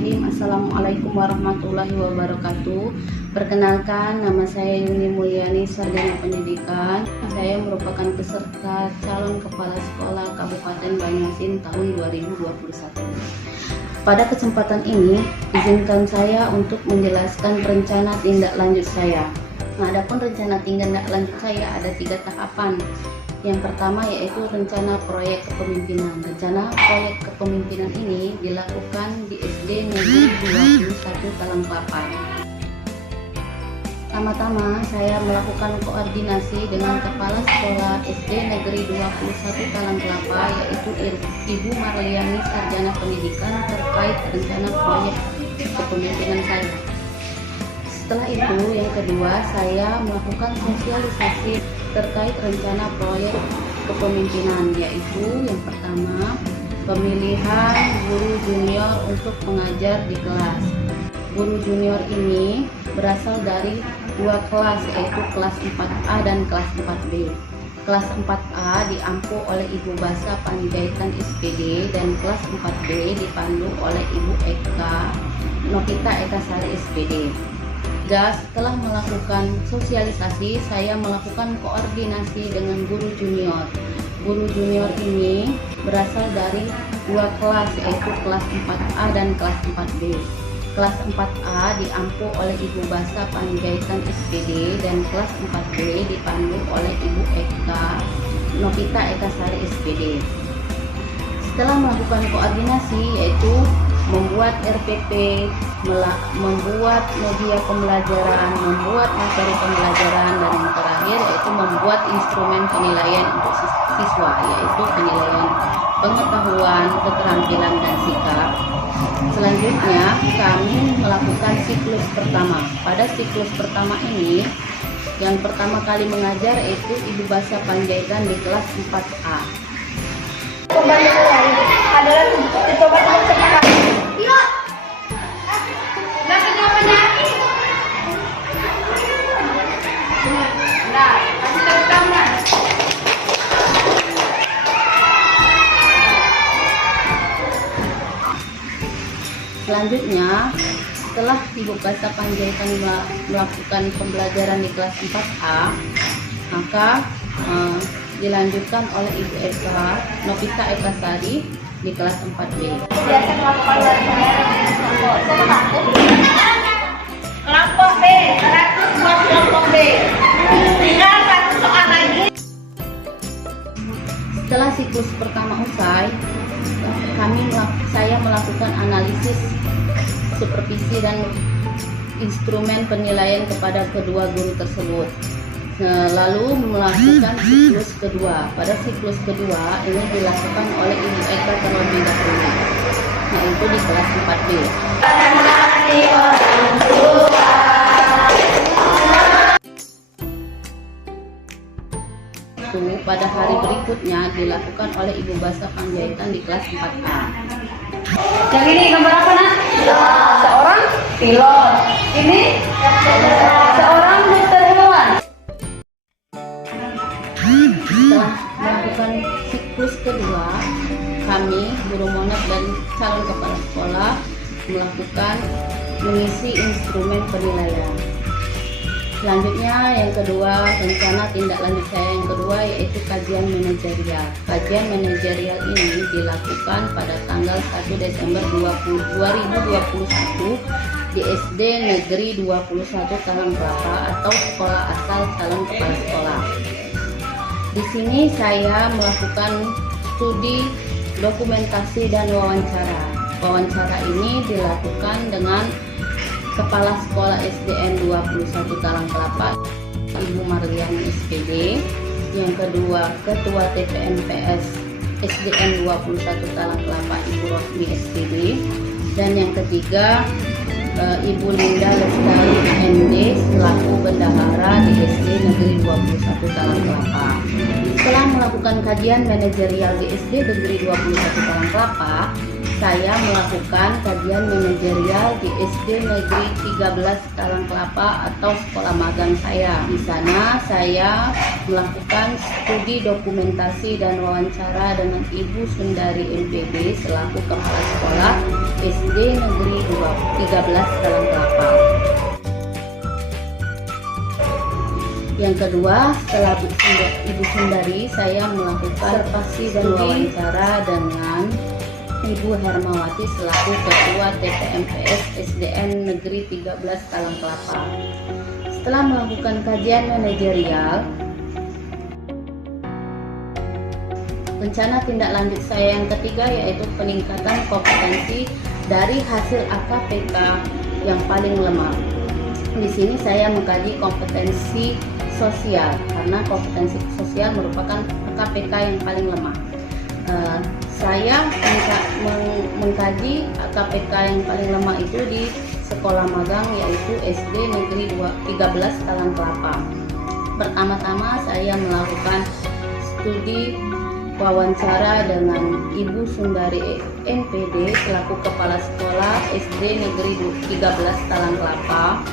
Bismillahirrahmanirrahim. Assalamualaikum warahmatullahi wabarakatuh. Perkenalkan, nama saya Yuni Mulyani, Sarjana Pendidikan. Saya merupakan peserta calon kepala sekolah Kabupaten Banyuasin tahun 2021. Pada kesempatan ini, izinkan saya untuk menjelaskan rencana tindak lanjut saya. Adapun rencana tindak lanjut saya ada 3 tahapan. Yang pertama yaitu rencana proyek kepemimpinan. Rencana proyek kepemimpinan ini dilakukan di SD Negeri 21 Talangkelapa. Pertama-tama saya melakukan koordinasi dengan Kepala Sekolah SD Negeri 21 Talangkelapa yaitu Ibu Marliani, Sarjana Pendidikan, terkait rencana proyek kepemimpinan saya. Setelah itu, yang kedua, saya melakukan sosialisasi terkait rencana proyek kepemimpinan, yaitu yang pertama, pemilihan guru junior untuk mengajar di kelas. Guru junior ini berasal dari 2 kelas, yaitu kelas 4A dan kelas 4B. Kelas 4A diampu oleh Ibu Basa Panjaitan SPD dan kelas 4B dipandu oleh Ibu Eka Nokita Eka Sari SPD. Setelah melakukan sosialisasi, saya melakukan koordinasi dengan guru junior. Guru junior ini berasal dari 2 kelas, yaitu kelas 4A dan kelas 4B. Kelas 4A diampu oleh Ibu Basa Panjaitan SPD dan kelas 4B dipandu oleh Ibu Eka Nokita Eka Sari SPD. Setelah melakukan koordinasi, yaitu membuat RPP, membuat media pembelajaran, membuat materi pembelajaran, dan yang terakhir yaitu membuat instrumen penilaian untuk siswa, yaitu penilaian pengetahuan, keterampilan, dan sikap. Selanjutnya kami melakukan siklus pertama. Pada siklus pertama ini, yang pertama kali mengajar yaitu Ibu Basa Panjaitan di kelas 4A. Adalah dicoba sekarang. Iya. Nah, kenapa? Nah, kasih tahu kamu. Selanjutnya, setelah Ibu Basa Panjaitan melakukan pembelajaran di kelas 4A, maka dilanjutkan oleh Ibu Eka Nokita Eka Sari di kelas 4B. Biasa melakukan kelompok B, 100 buat kelompok B. Tinggal 1 soal lagi. Setelah siklus pertama usai, saya melakukan analisis, supervisi, dan instrumen penilaian kepada kedua guru tersebut. Lalu melakukan siklus kedua. Pada siklus kedua ini dilakukan oleh Ibu Eka terlebih dahulu, yaitu di kelas 4B. Pada hari berikutnya dilakukan oleh Ibu Basa Panjaitan di kelas 4A. Yang ini gambar apa, Nak? Seorang pilot. Ini seorang dokter hewan. Setelah melakukan siklus kedua, kami, guru monat dan calon kepala sekolah melakukan mengisi instrumen penilaian. Selanjutnya yang kedua, rencana tindak lanjut saya yang kedua yaitu kajian manajerial. Kajian manajerial ini dilakukan pada tanggal 1 Desember 2021 di SD Negeri 21 Talangkelapa atau sekolah asal calon kepala sekolah. Di sini saya melakukan studi, dokumentasi, dan wawancara. Wawancara ini dilakukan dengan Kepala Sekolah SDN 21 Talangkelapa, Ibu Marliani SPD. Yang kedua, Ketua TPNPS SDN 21 Talangkelapa, Ibu Rosmi SPD. Dan yang ketiga, Ibu Linda Lestari MD selaku bendahara di SD Negeri 21 Talangkelapa. Setelah melakukan kajian manajerial di SD Negeri 21 Talangkelapa, saya melakukan kajian manajerial di SD Negeri 13 Talangkelapa atau sekolah magang saya. Di sana saya melakukan studi dokumentasi dan wawancara dengan Ibu Sundari MPB selaku kepala sekolah SD Negeri 13 Talang Kelapa. Yang kedua, setelah Ibu Sundari, saya melakukan observasi dan wawancara dengan Ibu Hermawati selaku Ketua TPMPS SDN Negeri 13 Talang Kelapa. Setelah melakukan kajian manajerial, rencana tindak lanjut saya yang ketiga yaitu peningkatan kompetensi dari hasil AKPK yang paling lemah. Di sini saya mengkaji kompetensi sosial karena kompetensi sosial merupakan AKPK yang paling lemah. Saya mengkaji AKPK yang paling lemah itu di sekolah magang yaitu SD Negeri 13 Talang Kelapa. Pertama-tama saya melakukan studi wawancara dengan Ibu Sundari NPD selaku Kepala Sekolah SD Negeri 13 Talang Kelapa.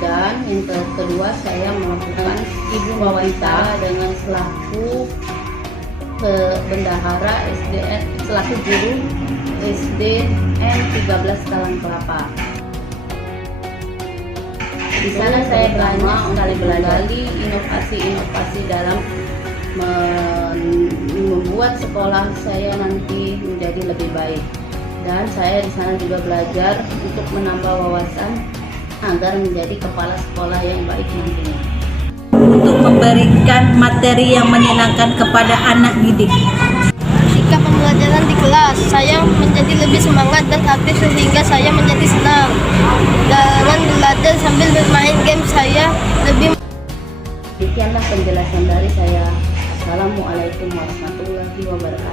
Dan yang kedua saya melakukan ibu wawancara dengan selaku bendahara SDN selaku guru SDN 13 Talang Kelapa. Di sana saya belajar inovasi dalam membuat sekolah saya nanti menjadi lebih baik. Dan saya di sana juga belajar untuk menambah wawasan agar menjadi kepala sekolah yang baik nantinya. Untuk memberikan materi yang menyenangkan kepada anak didik. Ketika pembelajaran di kelas, saya menjadi lebih semangat dan aktif sehingga saya menjadi senang. Dengan belajar sambil bermain game, saya lebih. Demikianlah penjelasan dari saya. Assalamualaikum warahmatullahi wabarakatuh.